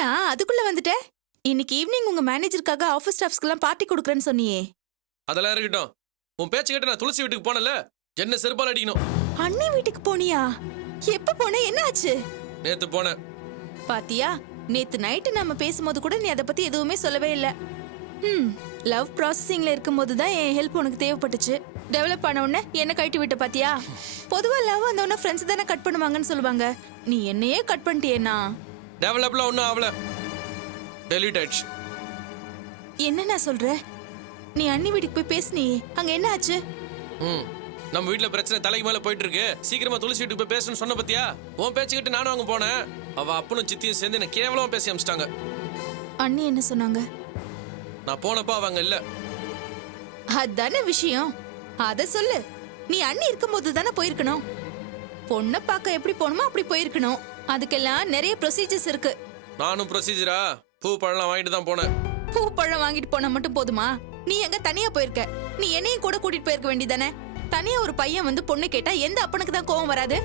என்னண்ணா அதுக்குள்ள வந்துட்ட? இன்னைக்கு ஈவினிங் உங்க மேனேஜருக்காக ஆபீஸ் ஸ்டாஃப்ஸ்க்குலாம் பார்ட்டி கொடுக்குறேன்னு சொன்னியே. அதெல்லாம் இருக்கட்டும். உன் பேச்சு கேட்டு நான் துளசி வீட்டுக்கு போனல, என்ன செருப்பால் அடிக்கணும். அண்ணி வீட்டுக்கு போனியா? எப்ப போன? என்ன ஆச்சு? நேத்து போனேன். பாத்தியா, நேத்து நைட்டு நாம பேசும்போது கூட நீ அதை பத்தி எதுவுமே சொல்லவே இல்ல. லவ் ப்ராசஸிங்ல இருக்கும்போது தான் என் ஹெல்ப் உனக்கு தேவைப்பட்டுச்சு. டெவலப் ஆன உடனே என்ன கழட்டி விட்ட பாத்தியா? பொதுவா லவ் அந்த உடனே ஃப்ரெண்ட்ஸ் தானே கட் பண்ணுவாங்கன்னு சொல்லுவாங்க. நீ என்னையே கட் பண்ணிட்டியேண்ணா. டெவலப்லாம் ஒன்றும் ஆகல, டெலீட் ஆயிடுச்சு. என்னண்ணா சொல்ற? நீ அண்ணி வீட்டுக்கு போய் பேசுனியே, அங்க என்ன ஆச்சு? நம்ம வீட்டுல பிரச்சனை தலைக்கு மேல போயிட்டு இருக்கு. சீக்கிரமா துளசி வீட்டுக்கு போய் பேசணும்னு சொன்ன பத்தியா? உன் பேச்சு கிட்ட நானும் அங்க போனேன். அவ அப்பனும் சித்தியும் சேர்ந்து என்ன கேவலமா பேசி அமிச்சிட்டாங்க. அண்ணி என்ன சொன்னாங்க? நான் போனப்ப அவங்க இல்ல. அதான விஷயம். அத சொல்லு. நீ அண்ணி இருக்கும்போது தானே போயிருக்கணும். பொண்ணை பார்க்க எப்படி போகணுமோ அப்படி போயிருக்கணும். அதுக்கெல்லாம் நிறைய ப்ரொசீஜர்ஸ் இருக்கு. நானும் ப்ரொசீஜரா பூ பழம் வாங்கிட்டு தான் போனேன். பூ பழம் வாங்கிட்டு போனா மட்டும் போதுமா? நீ எங்க தனியா போயிருக்க? நீ என்னையும் கூட கூட்டிட்டு போயிருக்க வேண்டியதானே? தனியா ஒரு பையன் வந்து பொண்ணு கேட்டா எந்த அப்பனுக்கு தான் கோவம் வராது?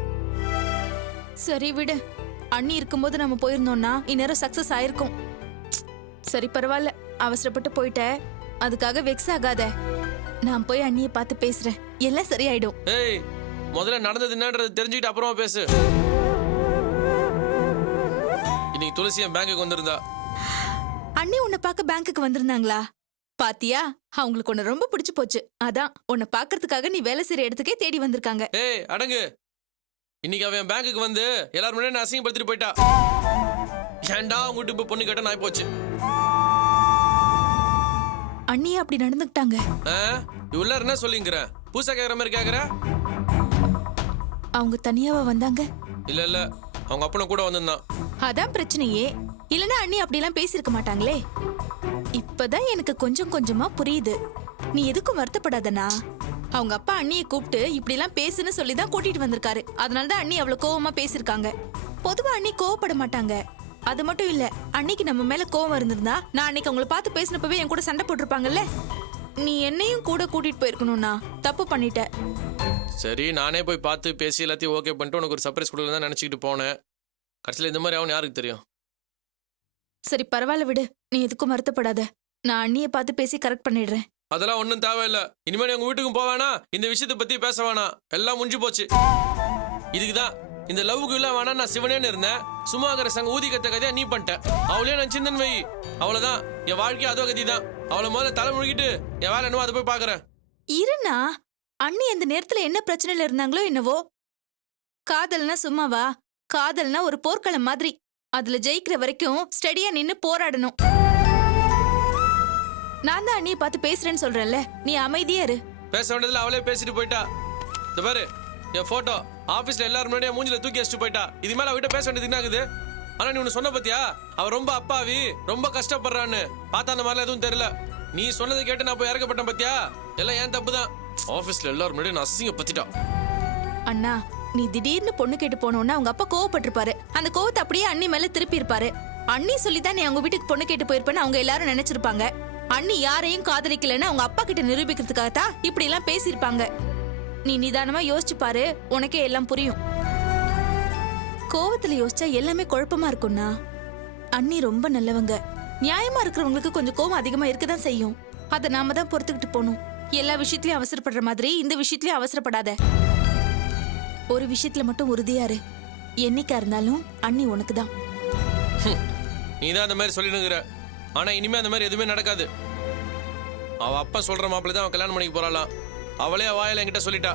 சரி விடு. அண்ணி இருக்கும்போது நம்ம போயிருந்தோம்னா இந்நேரம் சக்சஸ் ஆயிருக்கும். சரி பரவாயில்ல, அவசரப்பட்டு போயிட்ட. அதுக்காக வெக்ஸ் ஆகாத. நான் போய் அண்ணியை பார்த்து பேசுறேன், எல்லாம் சரியாயிடும். ஏய், முதல்ல நடந்தது என்னன்றது தெரிஞ்சுக்கிட்டு அப்புறமா பேசு. இன்னைக்கு துளசி என் பேங்குக்கு வந்திருந்தா. அண்ணி உன்னை பார்க்க பேங்குக்கு வந்திருந்தாங்களா? பாத்தியா, அவங்களுக்கு உன்னை ரொம்ப பிடிச்சு போச்சு. அதான் உன்னை பாக்குறதுக்காக நீ வேலை செய்யற இடத்துக்கே தேடி வந்திருக்காங்க. ஏய் அடங்கு. இன்னைக்கு அவன் பேங்குக்கு வந்து எல்லாரும் முன்னாடி அசிங்கப்படுத்திட்டு போயிட்டா. ஏன்டா அவங்க வீட்டு போய் பொண்ணு கேட்ட நாய் போச்சு. அண்ணியே அப்படி நடந்துக்கிட்டாங்க. இவ்வளவு என்ன சொல்லிங்கிற? பூசா கேக்குற மாதிரி கேக்குற? அவங்க தனியாவா வந்தாங்க? இல்ல இல்ல, அவங்க அப்பனை கூட வந்திருந்தான். அதான் பிரச்சனையே. இல்லனா அண்ணி அப்படி எல்லாம் பேசிருக்க மாட்டாங்களே. இப்பதான் எனக்கு கொஞ்சம் கொஞ்சமா புரியுது. நீ எதுக்கும் வருத்தப்படாதனா. அவங்க அப்பா அண்ணியை கூப்பிட்டு இப்படி எல்லாம் பேசுன்னு சொல்லிதான் கூட்டிட்டு வந்திருக்காரு. அதனாலதான் அண்ணி அவ்வளவு கோவமா பேசிருக்காங்க. பொதுவா அண்ணி கோவப்பட மாட்டாங்க. அது மட்டும் இல்ல, அன்னைக்கு நம்ம மேல கோவம் இருந்திருந்தா நான் அன்னைக்கு அவங்கள பார்த்து பேசினப்பவே என் கூட சண்டை போட்டிருப்பாங்கல்ல. நீ என்னையும் கூட கூட்டிட்டு போயிருக்கணும்னா தப்பு பண்ணிட்ட. சரி, நானே போய் பார்த்து பேசி எல்லாத்தையும் ஓகே பண்ணிட்டு உனக்கு ஒரு சர்ப்ரைஸ் கொடுக்கலாம் தான் நினைச்சிட்டு போனேன். கடைசியில் இந்த மாதிரி அவன் யாருக்கு தெரியும்? சரி பரவாயில்ல விடு, நீ எதுக்கும் வருத்தப்படாத. நான் அண்ணியை பார்த்து பேசி கரெக்ட் பண்ணிடுறேன். அதெல்லாம் ஒன்றும் தேவையில்லை. இனிமேல் உங்க வீட்டுக்கும் போவானா, இந்த விஷயத்தை பத்தி பேச வேணாம். எல்லாம் முடிஞ்சு போச்சு. இதுக்குதான் இந்த லவ்வுக்கு இல்ல வேணா நான் சிவனேன்னு இருந்தேன். சும்மாகிற சங்க ஊதி கத்த கதையா நீ பண்ணிட்ட. அவளையே நான் சிந்தன் வை. அவ்வளவுதான் என் வாழ்க்கை, அதோ கதி தான். அவளை முதல்ல தலை முழுகிட்டு என் வேலை என்னவோ அதை போய் பாக்குறேன். இருண்ணா, அண்ணி அந்த நேரத்துல என்ன பிரச்சனையில இருந்தாங்களோ என்னவோ. காதல்னா சும்மாவா? காதல்னா ஒரு போர்க்களம் மாதிரி. அதுல ஜெயிக்கிற வரைக்கும் ஸ்டெடியா நின்னு போராடணும். நான் தான் அண்ணியை பார்த்து பேசுறேன்னு சொல்றேன்ல, நீ அமைதியா இரு. பேச வேண்டியதுல அவளே பேசிட்டு போயிட்டா. இந்த பாரு என் போட்டோ ஆபீஸ்ல எல்லாரும் முன்னாடியே மூஞ்சில தூக்கி வச்சுட்டு போயிட்டா. இது மேல அவகிட்ட பேச வேண்டியது என்ன ஆகுது? ஆனா நீ ஒன்னு சொன்ன பத்தியா, அவ ரொம்ப அப்பாவி, ரொம்ப கஷ்டப்படுறான்னு. பார்த்தா அந்த மாதிரிலாம் எதுவும் தெரியல. நீ சொன்னதை கேட்டு நான் போய் இறக்கப்பட்டேன் பத்தியா. எல்லாம் ஏன் தப்பு தான். ஆபீஸ்ல எல்லாரும் முன்னாடி நான் அசிங்கப்பத்திட்டா. அண்ணா, நீ திடீர்னு பொண்ணு கேட்டு போனோன்னா அவங்க அப்பா கோவப்பட்டிருப்பாரு. அந்த கோவத்தை அப்படியே அண்ணி மேல திருப்பி இருப்பாரு. அண்ணி சொல்லிதான் நீ அவங்க வீட்டுக்கு பொண்ணு கேட்டு போயிருப்பேன்னு அவங்க எல்லாரும் நினைச்சிருப்பாங்க. அண்ணி யாரையும் காதலிக்கலன்னு அவங்க அப்பா கிட்ட நிரூபிக்கிறதுக்காகத்தான் இப்படி எல்லாம் பேசியிருப்பாங்க. நீ நிதானமா யோசிச்சு பாரு, உனக்கே எல்லாம் புரியும். கோவத்துல யோசிச்சா எல்லாமே குழப்பமா இருக்கும்னா. அண்ணி ரொம்ப நல்லவங்க. நியாயமா இருக்கிறவங்களுக்கு கொஞ்சம் கோவம் அதிகமா இருக்கதான் செய்யும். அதை நாம தான் பொறுத்துக்கிட்டு போகணும். எல்லா விஷயத்திலயும் அவசரப்படுற மாதிரி இந்த விஷயத்திலயும் அவசரப்படாத. ஒரு விஷயத்துல மட்டும் உறுதியாரு, என்னைக்கா இருந்தாலும் அண்ணி உனக்கு தான். நீதான் அந்த மாதிரி சொல்லிடுங்கிற. ஆனா இனிமே அந்த மாதிரி எதுவுமே நடக்காது. அவ அப்பா சொல்ற மாப்பிள்ளை தான் அவன் கல்யாணம் பண்ணிக்க போறாளாம். அவளே வாயில என்கிட்ட சொல்லிட்டா.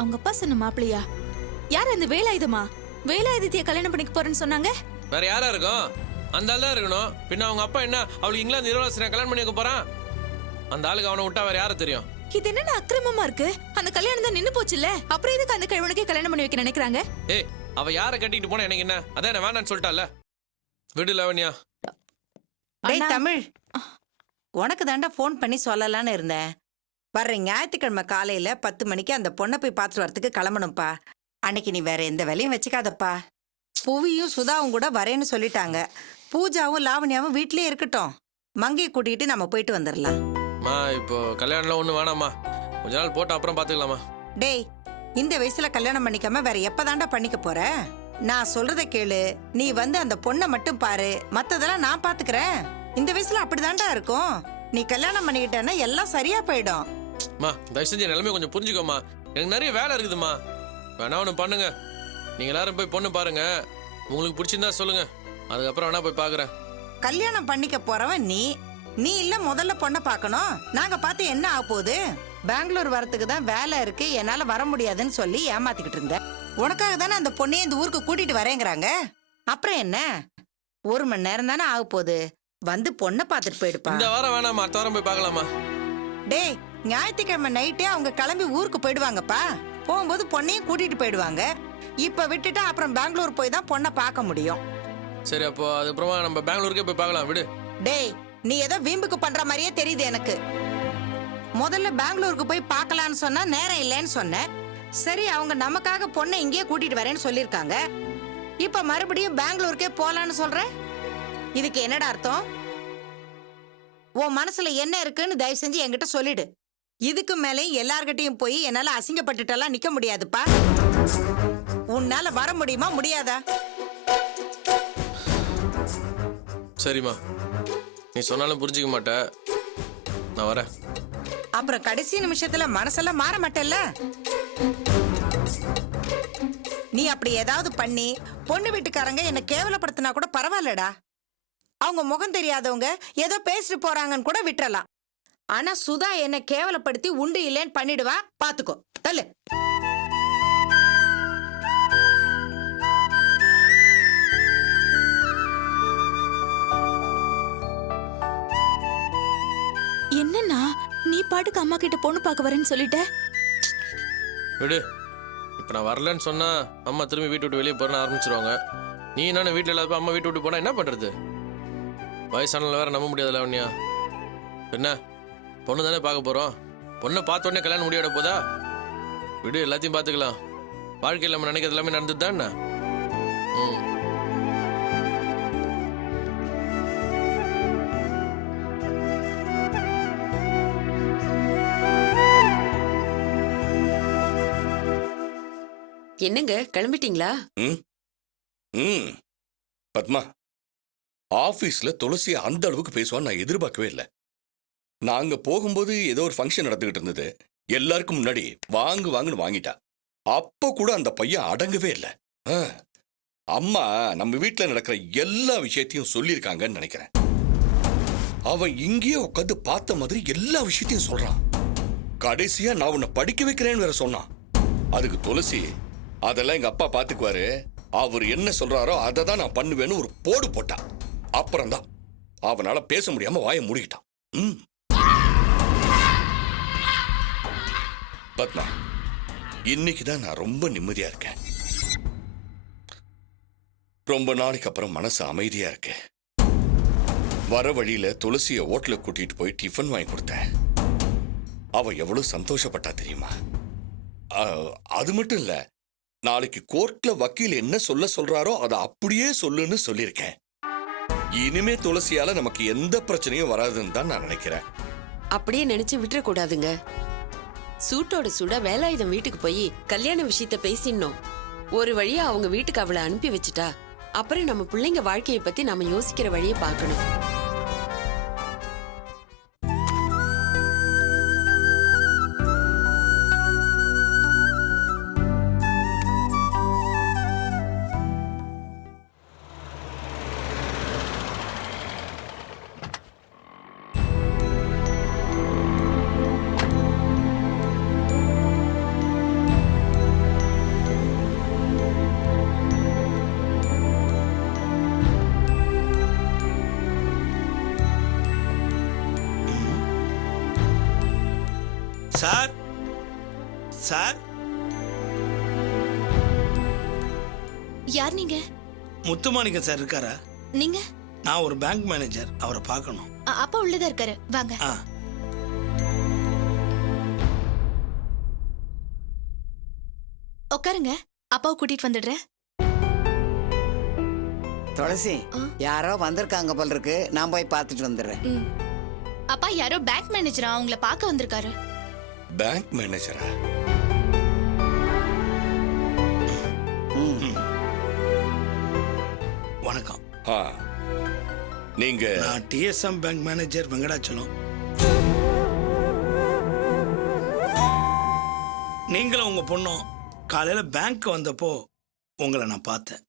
அவங்க அப்பா சொன்ன மாப்பிள்ளையா? யார் அந்த வேலாயுதமா? வேலாயுதத்தைய கல்யாணம் பண்ணிக்க போறேன்னு சொன்னாங்க. வேற யாரா இருக்கும்? அந்த ஆள் தான் இருக்கணும். பின்ன அவங்க அப்பா என்ன அவளுக்கு இங்கிலாந்து இளவரசனை கல்யாணம் பண்ணி வைக்க போறான்? அந்த ஆளுக்கு அவனை விட்டா வேற யாரை தெரியும்? இது என்ன அக்கிரமமா இருக்கு? அந்த கல்யாணம் தான் நின்னு போச்சுல்ல, அப்புறம் எதுக்கு அந்த கிழவனுக்கே கல்யாணம் பண்ணி வைக்க நினைக்கிறாங்க? ஏய், அவ யாரை கட்டிட்டு போனா எனக்கு என்ன? அதான் என்ன வேணான்னு சொல்லிட்டால. விடு லாவண்யா. டேய் தமிழ், உனக்கு தாண்டா ஃபோன் பண்ணி சொல்லலான்னு இருந்தேன். வர்ற ஞாயிற்றுக்கிழமை காலையில 10 மணிக்கு அந்த பொண்ணை போய் பார்த்துட்டு வரதுக்கு கிளம்பணும்ப்பா. அன்னைக்கு நீ வேற எந்த வேலையும் வச்சுக்காதப்பா. புவியும் சுதாவும் கூட வரேன்னு சொல்லிட்டாங்க. பூஜாவும் லாவண்யாவும் வீட்லயே இருக்கட்டும். மங்கையை கூட்டிகிட்டு நம்ம போயிட்டு வந்துடலாம். இப்போ கல்யாணம்லாம் ஒண்ணு வேணாமா, கொஞ்ச நாள் போட்டு அப்புறம் பாத்துக்கலாமா? டேய், இந்த வயசுல கல்யாணம் பண்ணிக்காம வேற எப்பதாண்டா பண்ணிக்க போற? நான் சொல்றத கேளு. நீ வந்து அந்த பொண்ணை மட்டும் பாரு, மத்ததெல்லாம் நான் பாத்துக்கிறேன். இந்த வயசுல அப்படிதான்டா இருக்கும். நீ கல்யாணம் பண்ணிக்கிட்டேன்னா எல்லாம் சரியா போயிடும். மா தயவு செஞ்சு நிலைமை கொஞ்சம் புரிஞ்சுக்கோமா. எனக்கு நிறைய வேலை இருக்குதுமா. வேணா ஒன்று பண்ணுங்க, நீங்க எல்லாரும் போய் பொண்ணு பாருங்க. உங்களுக்கு பிடிச்சிருந்தா சொல்லுங்க, அதுக்கப்புறம் வேணா போய் பாக்குறேன். கல்யாணம் பண்ணிக்க போறவன் நீ நீ இல்ல முதல்ல பொண்ணை பார்க்கணும். நாங்க பார்த்து என்ன ஆக போகுது? பெங்களூர் வரத்துக்கு தான் வேலை இருக்கு, என்னால வர முடியாதுன்னு சொல்லி ஏமாத்திக்கிட்டு இருந்த. உனக்காக தானே அந்த பொண்ணையை இந்த ஊருக்கு கூட்டிட்டு வரேங்கிறாங்க. அப்புறம் என்ன, 1 மணி நேரம் தானே ஆக போகுது. வந்து பொண்ணை பார்த்துட்டு போயிடுப்பா. இந்த வாரம் வேணாமா, அடுத்த வாரம் போய் பார்க்கலாமா? டேய், ஞாயிற்றுக்கிழமை நைட்டே அவங்க கிளம்பி ஊருக்கு போயிடுவாங்கப்பா. போகும்போது பொண்ணையும் கூட்டிட்டு போயிடுவாங்க. இப்ப விட்டுட்டா அப்புறம் பெங்களூர் போய் தான் பொண்ணை பார்க்க முடியும். சரி, அப்போ அதுக்கப்புறமா நம்ம பெங்களூருக்கே போய் பார்க்கலாம், விடு. டேய், நீ ஏதோ வீம்புக்கு பண்ற மாதிரியே தெரியுது எனக்கு. முதல்ல பெங்களூருக்கு போய் பார்க்கலான்னு சொன்னா நேரம் இல்லைன்னு சொன்னேன். சரி, அவங்க நமக்காக பொண்ணை இங்கேயே கூட்டிட்டு வரேன்னு சொல்லிருக்காங்க. இப்ப மறுபடியும் பெங்களூருக்கே போலான்னு சொல்ற. இதுக்கு என்னடா அர்த்தம்? உன் மனசுல என்ன இருக்குன்னு தயவு செஞ்சு என்கிட்ட சொல்லிடு. இதுக்கு மேலே எல்லார்கிட்டையும் போய் என்னால அசிங்கப்பட்டுட்டெல்லாம் நிக்க முடியாதுப்பா. உன்னால வர முடியுமா, முடியாதா? சரிம்மா, நீ சொன்னாலும் புரிஞ்சுக்க மாட்ட, நான் வரேன். அப்புறம் கடைசி நிமிஷத்துல மனசெல்லாம் மாற மாட்டேல்ல. நீ அப்படி ஏதாவது பண்ணி பொண்ணு வீட்டுக்காரங்க என்ன கேவலப்படுத்தினா கூட பரவாயில்லடா. அவங்க முகம் தெரியாதவங்க ஏதோ பேசிட்டு போறாங்கன்னு கூட விட்டுறலாம். ஆனா சுதா என்ன கேவலப்படுத்தி உண்டு இல்லேன்னு பண்ணிடுவா, பாத்துக்கோ. தள்ளு. என்னன்னா நீ பாட்டுக்கு அம்மா கிட்ட பொண்ணு பார்க்க வரேன்னு சொல்லிட்ட. விடு, இப்போ நான் வரலன்னு சொன்னா அம்மா திரும்பி வீட்டு விட்டு வெளியே போறேன்னு ஆரம்பிச்சிருவாங்க. நீ என்ன வீட்டில் இல்லாத அம்மா வீட்டு விட்டு போனா என்ன பண்றது? வயசானால வேற நம்ப முடியாதுல்ல அவனியா. என்ன பொண்ணு தானே பார்க்க போறோம், பொண்ணை பார்த்த உடனே கல்யாணம் முடியாட போதா? விடு, எல்லாத்தையும் பார்த்துக்கலாம். வாழ்க்கையில் நம்ம நினைக்கிறது எல்லாமே நடந்தது தான். என்னங்க கிளம்பிட்டீங்களா? பத்மா, ஆபீஸ்ல துளசி அந்த அளவுக்கு பேசுவான்னு நான் எதிர்பார்க்கவே இல்லை. நாங்க போகும்போது ஏதோ ஒரு ஃபங்க்ஷன் நடந்துகிட்டு இருந்தது. எல்லாருக்கும் முன்னாடி வாங்குன்னு வாங்கிட்டா. அப்ப கூட அந்த பையன் அடங்கவே இல்லை. அம்மா நம்ம வீட்டுல நடக்கிற எல்லா விஷயத்தையும் சொல்லியிருக்காங்கன்னு நினைக்கிறேன். அவன் இங்கேயே உட்காந்து பார்த்த மாதிரி எல்லா விஷயத்தையும் சொல்றான். கடைசியா நான் உன்னை படிக்க வைக்கிறேன்னு வேற சொன்னான். அதுக்கு துளசி, அதெல்லாம் எங்க அப்பா பாத்துக்குவாரு, அவர் என்ன சொல்றாரோ அதை தான் நான் பண்ணுவேன்னு ஒரு போடு போட்டான். அப்புறம்தான் அவனால பேச முடியாம வாயை மூடிக்கிட்டான். பத்மா, இன்னைக்குதான் நான் ரொம்ப நிம்மதியா இருக்கேன். ரொம்ப நாளைக்கு அப்புறம் மனசு அமைதியா இருக்கு. வர வழியில துளசிய ஹோட்டலுக்கு கூட்டிட்டு போய் டிஃபன் வாங்கி கொடுத்தேன். அவ எவ்வளவு சந்தோஷப்பட்டா தெரியுமா? அது மட்டும் இல்ல, நாளைக்கு கோர்ட்ல வக்கீல் என்ன சொல்றாரோ அதை அப்படியே சொல்லுன்னு சொல்லியிருக்கேன். இனிமே துளசியால நமக்கு எந்த பிரச்சனையும் வராதுன்னு தான் நான் நினைக்கிறேன். அப்படியே நினைச்சு விட்டுற கூடாதுங்க. சூட்டோட சுட வேலாயுதம் வீட்டுக்கு போய் கல்யாண விஷயத்த பேசினோம். ஒரு வழியா அவங்க வீட்டுக்கு அவளை அனுப்பி வச்சுட்டா அப்புறம் நம்ம பிள்ளைங்க வாழ்க்கையை பத்தி நாம யோசிக்கிற வழியை பார்க்கணும். சார், சார், யார் நீங்க? முத்துமாணிக்கம் சார் இருக்காரா? நீங்க? நான் ஒரு பேங்க் மேனேஜர், அவரை பார்க்கணும். அப்பா உள்ளதா இருக்காரு, வாங்க. உட்காருங்க, அப்பாவை கூட்டிட்டு வந்துடுறேன். துளசி, யாரோ வந்திருக்காங்க போல இருக்கு, நான் போய் பார்த்துட்டு வந்துடுறேன். அப்பா யாரோ பேங்க் மேனேஜரா உங்களை பார்க்க வந்திருக்காரு. பேங்க் மேனேஜரா? வணக்கம். ஆ நீங்க நான் டிஎஸ்எம் பேங்க் மேனேஜர் வெங்கடாச்சலம். நீங்களும் உங்க பொண்ணும் காலையில பேங்க் வந்தப்போ உங்களை நான் பார்த்தேன்.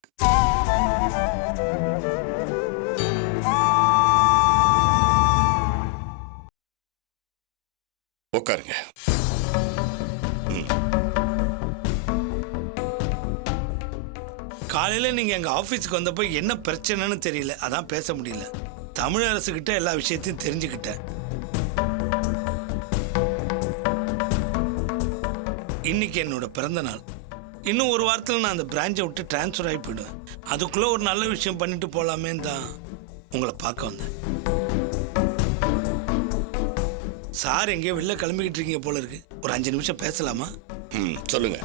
உட்காருங்க. காலையில நீங்க எங்க ஆபீஸ்க்கு வந்தப்போ என்ன பிரச்சனைன்னு தெரியல, அதான் பேச முடியல. தமிழரசு கிட்ட எல்லா விஷயத்தையும் தெரிஞ்சுக்கிட்டேன். இன்னைக்கு என்னோட பிறந்த நாள். இன்னும் ஒரு வாரத்தில் நான் அந்த பிரான்ச்சை விட்டு டிரான்ஸ்ஃபர் ஆகி போயிடுவேன். அதுக்குள்ள ஒரு நல்ல விஷயம் பண்ணிட்டு போலாமே தான் உங்களை பார்க்க வந்தேன். சார் எங்கேயோ வெளில கிளம்பிக்கிட்டு இருக்கீங்க போல இருக்கு. ஒரு 5 நிமிஷம் பேசலாமா? சொல்லுங்க.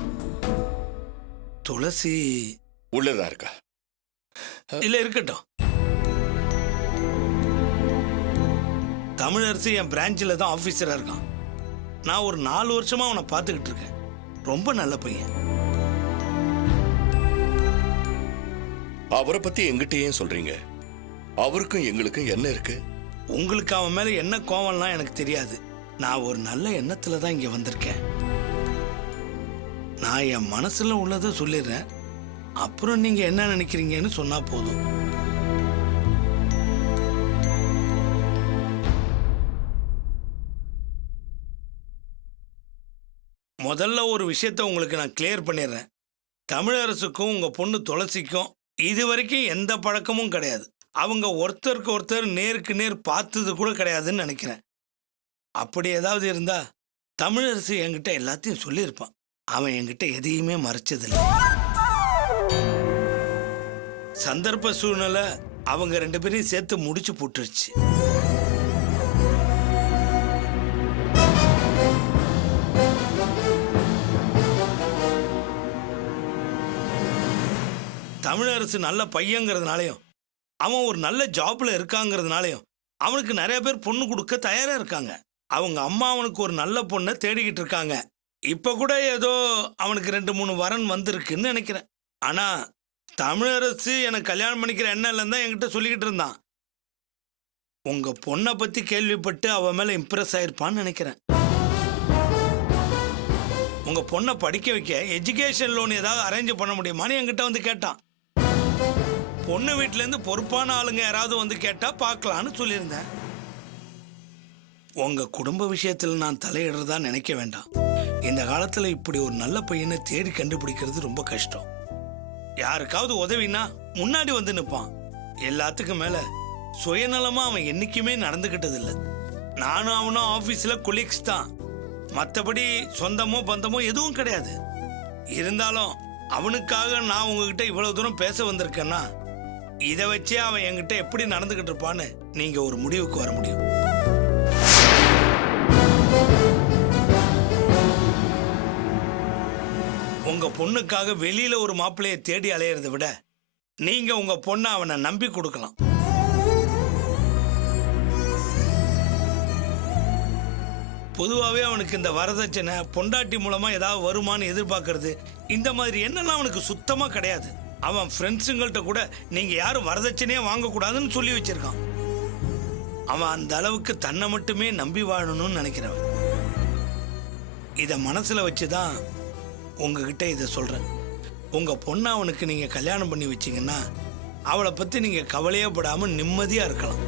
துளசி உள்ளதா இருக்கா? இல்ல, இருக்கட்டும். தமிழரசு என் பிரான்ச்சில் தான் ஆஃபீஸராக இருக்கான். நான் ஒரு 4 வருஷமா அவனை பார்த்துக்கிட்டு இருக்கேன். ரொம்ப நல்ல பையன். அவரை பத்தி எங்கிட்ட ஏன் சொல்றீங்க? அவருக்கும் எங்களுக்கும் என்ன இருக்கு? உங்களுக்கு அவன் மேல என்ன கோவம்லாம் எனக்கு தெரியாது. நான் ஒரு நல்ல எண்ணத்துல தான் இங்க வந்திருக்கேன். நான் என் மனசுல உள்ளதை சொல்லிடுறேன். அப்புறம் நீங்க என்ன நினைக்கிறீங்கன்னு சொன்னா போதும். முதல்ல ஒரு விஷயத்த உங்களுக்கு நான் கிளியர் பண்ணிடுறேன். தமிழரசுக்கும் உங்க பொண்ணு துளசிக்கும் இது வரைக்கும் எந்த பழக்கமும் கிடையாது. அவங்க ஒருத்தருக்கு ஒருத்தர் நேருக்கு நேர் பார்த்தது கூட கிடையாதுன்னு நினைக்கிறேன். அப்படி ஏதாவது இருந்தா தமிழரசு என்கிட்ட எல்லாத்தையும் சொல்லியிருப்பான். அவன் என்கிட்ட எதையுமே மறைச்சதில்லை. சந்தர்ப்ப சூழ்நிலை அவங்க 2 பேரையும் சேர்த்து முடிச்சு போட்டுருச்சு. தமிழரசு நல்ல பையங்கிறதுனாலையும் அவன் ஒரு நல்ல ஜாப்ல இருக்காங்கிறதுனாலையும் அவனுக்கு நிறைய பேர் பொண்ணு கொடுக்க தயாரா இருக்காங்க. அவங்க அம்மா அவனுக்கு ஒரு நல்ல பொண்ணை தேடிக்கிட்டு இருக்காங்க. இப்ப கூட ஏதோ அவனுக்கு 2-3 வரன் வந்திருக்குன்னு நினைக்கிறேன். ஆனா தமிழரசு எனக்கு கல்யாணம் பண்ணிக்கிற எண்ணம் இல்லைன்னு தான் என்கிட்ட சொல்லிக்கிட்டு இருந்தான். உங்க பொண்ணை பத்தி கேள்விப்பட்டு அவன் மேல இம்ப்ரெஸ் ஆயிருப்பான்னு நினைக்கிறேன். உங்க பொண்ணை படிக்க வைக்க எஜுகேஷன் லோன் ஏதாவது அரேஞ்ச் பண்ண முடியுமான்னு என்கிட்ட வந்து கேட்டான். பொண்ணு வீட்டுல இருந்து பொறுப்பான ஆளுங்க யாராவது வந்து கேட்டா பார்க்கலான்னு சொல்லியிருந்தேன். உங்க குடும்ப விஷயத்துல நான் தலையிடுறதா நினைக்க வேண்டாம். இந்த காலத்துல இப்படி ஒரு நல்ல பையனை தேடி கண்டுபிடிக்கிறது ரொம்ப கஷ்டம். யாருக்காவது உதவினா முன்னாடி வந்து நிற்பான். எல்லாத்துக்கும் மேல சுயநலமா அவன் என்னைக்குமே நடந்துகிட்டது இல்லை. நானும் அவனும் ஆபீஸ்ல கொலீக்ஸ் தான். மற்றபடி சொந்தமோ பந்தமோ எதுவும் கிடையாது. இருந்தாலும் அவனுக்காக நான் உங்ககிட்ட இவ்வளவு தூரம் பேச வந்திருக்கேன்னா இதை வச்சே அவன் என்கிட்ட எப்படி நடந்துகிட்டு இருப்பான்னு நீங்க ஒரு முடிவுக்கு வர முடியும். உங்க பொண்ணுக்காக வெளியில ஒரு மாப்பிள்ளையை தேடி அலையறதை விட நீங்க உங்க பொண்ணை அவனை நம்பி கொடுக்கலாம். பொதுவாகவே அவனுக்கு இந்த வரதட்சணை பொண்டாட்டி மூலமா ஏதாவது வருமானு எதிர்பார்க்கறது இந்த மாதிரி என்னெல்லாம் அவனுக்கு சுத்தமா கிடையாது. அவன் ஃப்ரெண்ட்ஸுங்கள்ட்ட கூட நீங்க யாரும் வரதட்சணையே வாங்கக்கூடாதுன்னு சொல்லி வச்சிருக்கான். அவன் அந்த அளவுக்கு தன்னை மட்டுமே நம்பி வாழணும்னு நினைக்கிறவன். இதை மனசுல வச்சுதான் உங்ககிட்ட இதை சொல்றேன். உங்க பொண்ணை அவனுக்கு நீங்க கல்யாணம் பண்ணி வச்சீங்கன்னா அவளை பத்தி நீங்க கவலையே படாம நிம்மதியா இருக்கலாம்.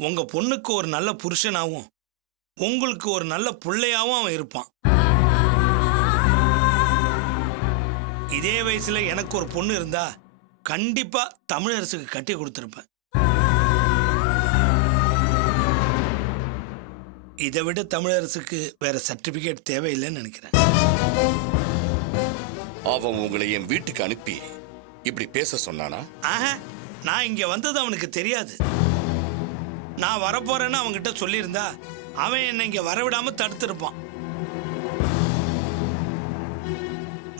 உங்க பொண்ணுக்கு ஒரு நல்ல புருஷனாவும் உங்களுக்கு ஒரு நல்ல பிள்ளையாவும் அவன் இருப்பான். இதே வயசுல எனக்கு ஒரு பொண்ணு இருந்தா கண்டிப்பா தமிழரசுக்கு கட்டி கொடுத்திருப்பேன். இதை விட தமிழரசுக்கு வேற சர்டிபிகேட் தேவையில்லைன்னு நினைக்கிறேன். அவன் உங்களை என் வீட்டுக்கு அனுப்பி இப்படி பேச சொன்னானா? ஆஹா, நான் இங்க வந்தது அவனுக்கு தெரியாது. நான் வரப்போறேன்னு அவன்கிட்ட சொல்லியிருந்தா அவன் என்னை இங்க வரவிடாம தடுத்திருப்பான்.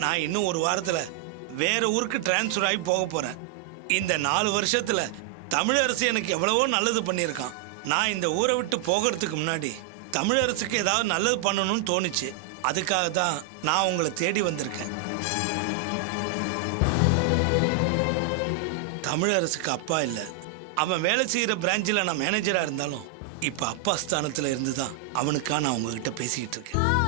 நான் இன்னும் ஒரு வாரத்துல வேற ஊருக்கு டிரான்ஸ்ஃபர் ஆகி போக போறேன். இந்த 4 வருஷத்துல தமிழரசு எனக்கு எவ்வளவோ நல்லது பண்ணியிருக்கான். நான் இந்த ஊரை விட்டு போகிறதுக்கு முன்னாடி தமிழரசுக்கு ஏதாவது நல்லது பண்ணணும்னு தோணுச்சு. அதுக்காக தான் நான் உங்களை தேடி வந்திருக்கேன். தமிழரசுக்கு அப்பா இல்லை. அவன் வேலை செய்கிற பிரான்ச்சில் நான் மேனேஜராக இருந்தாலும் இப்போ அப்பா ஸ்தானத்தில் இருந்து தான் அவனுக்கா நான் உங்ககிட்ட பேசிக்கிட்டு இருக்கேன்.